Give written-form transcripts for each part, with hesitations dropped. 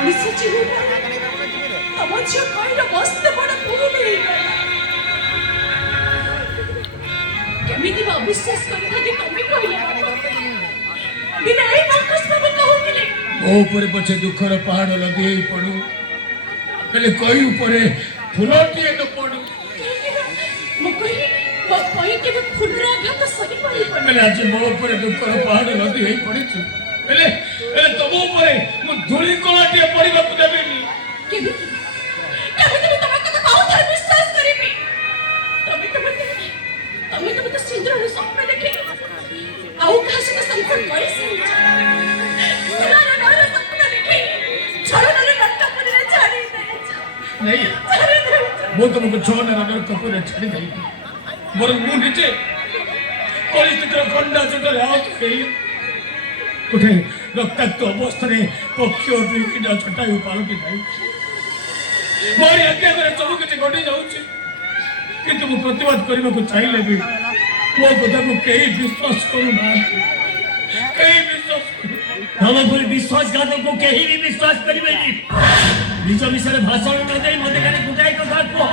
मनुष्य जीवन तम झील कईर मस्त बड़ भूल केमिति अविश्वास करता कि तुम्हें कहला बिना ए अंकुश बाबू कहूतिले ओ ऊपर पछे दुखर पहाड़ लगे पड़ू कले कोई ऊपर फुलटी न पड़ू मो कोई के फुलरा गत सही पड़ी कले आज मो ऊपर दुखर पहाड़ लगे पड़ी छु कले कले तुम ऊपर मु धूली कोलाटी पड़ीबा को देबेनी केमिति तमे कथा कहू थार विश्वास करिबी तमे तो सिंदूर स्वप्न देखे आउ खासी का संकट करे सुनार नार सपना देखे छड़नरे लटका पड़े छाड़ी दे नहीं वो तुमको छोड़ने ना कपूर छाड़ी गई मोर मुंह नीचे परिस्थितिर खंडा चोटर आउट गई उठे रक्ताक्त अवस्था रे पक्षी और बिना छटाई पालटी जाई मोर आज्ञा करे सब किछ घटी जाउची किंतु मु प्रतिवाद करबा को चाहिले भी वो कथा को कहीं विश्वास करू ना कहीं विश्वास हम पर विश्वासघात को कहीं भी विश्वास करिवे नहीं निज विषय भाषण न दे मते खाली गुटाई कथा को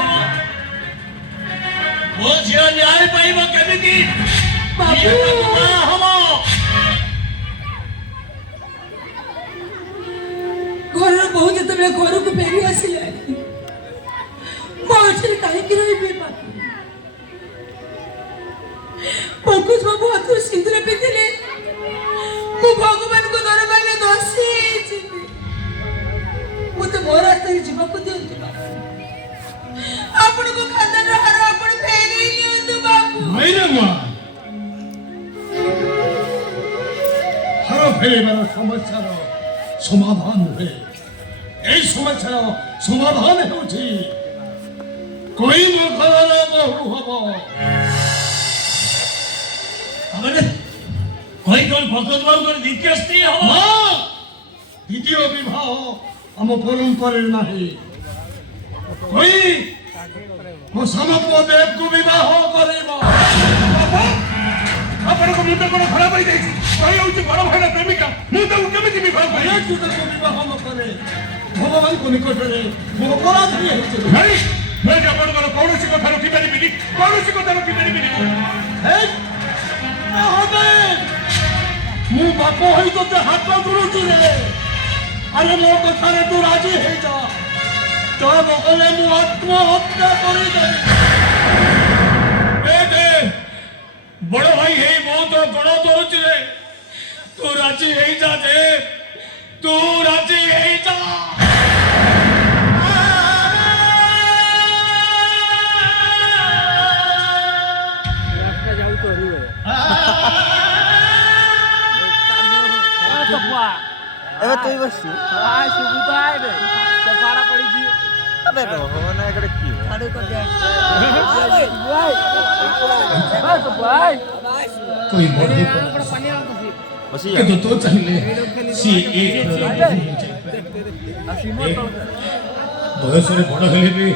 वो जे न्याय पाइबो केमिति बाबू हम घर बहु जते घर को फेरी आसिला मोठे काहे कि रहिबे बाबू पंकज बाबू हाथ सिंदूर पिथिले मु भगवान को दरबार में दोषी छिबी मते मोर रास्ता रे जीवा को दियंतु बाबू आपण को खानदान हार आपण फेरी दियंतु बाबू भाईरे मां हर फेरे बार समस्या रो समाधान हुए ए समस्या रो समाधान होछि कोई मूर्खर बहु हबो अबे कोई कोन भगत बाबू को द्वितीय स्त्री हो हां द्वितीय विवाह हम परंपरा नहीं कोई को समस्त देव को विवाह करेबो आपण को मुंड कोन खराब होई जाई कोई होची बड़ भाईना प्रेमिका मु तो केमिति विवाह करे तू तो विवाह न करे भगवान को निकट रे मो अपराध भी होची नहीं मैं आपण को कौनसी कथा रखि परिबिनी कौनसी कथा रखि परिबिनी हे होबे मु बाप होई तो हाथ दुरुची रे अरे मो कथा रे तू राजी हे जा तो बगले मु आत्महत्या करि दे ए दे बड़ भाई हे बहुत गण दुरुची रे तू राजी हे जा दे तू राजी हे जा ଏବେ ତୁଇ ବସି हाय सुबुत आए रे सफाड़ा पड़ी जी अबे रहो ना एकड़े की आड़ू कर दे हाय तो भाई कोई बड़ी पानी आ तो बसी ये तो चाहिए सी एक असीमत बयस रे बड़ हेले भी